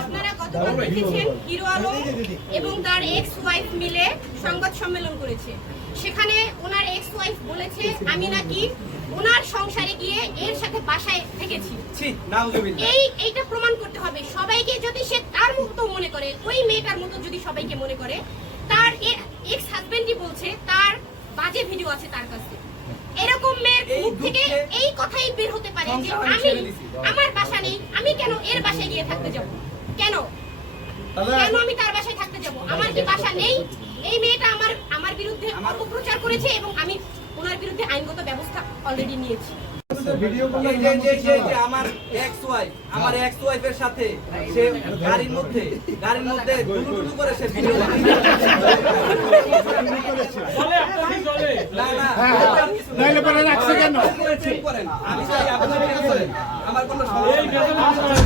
আপনারা গতকাল দেখেছেন হিরো আলম এবং তার এক্স ওয়াইফ মিলে সংবাদ সম্মেলন করেছে। সেখানে ওনার এক্স ওয়াইফ বলেছে আমি নাকি ওনার সংসারে গিয়ে এর সাথে বাসায় থেকেছি। এই এইটা প্রমাণ করতে হবে। সবাইকে যদি সে তার মতো মনে করে ওই মেয়েটার মতো যদি সবাইকে মনে করে তার এক্স হাজবেন্ডই বলছে তার বাজে ভিডিও আছে তার কাছে। এরকম মেয়ের মুখ থেকে কথাই বের হতে পারে যে আমি। আমার বাসা নেই আমি কেন এর বাসায় গিয়ে থাকতে যাব? কেন? কেন আমি তার বাসায় থাকতে যাব? আমার কি বাসা নেই? এই মেয়েটা আমার আমার বিরুদ্ধে অপপ্রচার করেছে এবং আমি ওনার বিরুদ্ধে আইনগত ব্যবস্থা অলরেডি নিয়েছি। আমার এক্স ওয়াইফ আমার এক্স ওয়াইফের সাথে সে গাড়ির মধ্যে গাড়ির মধ্যে দুলু দুলু করে সে ভিডিও না না আমার কোনো সমস্যা নেই।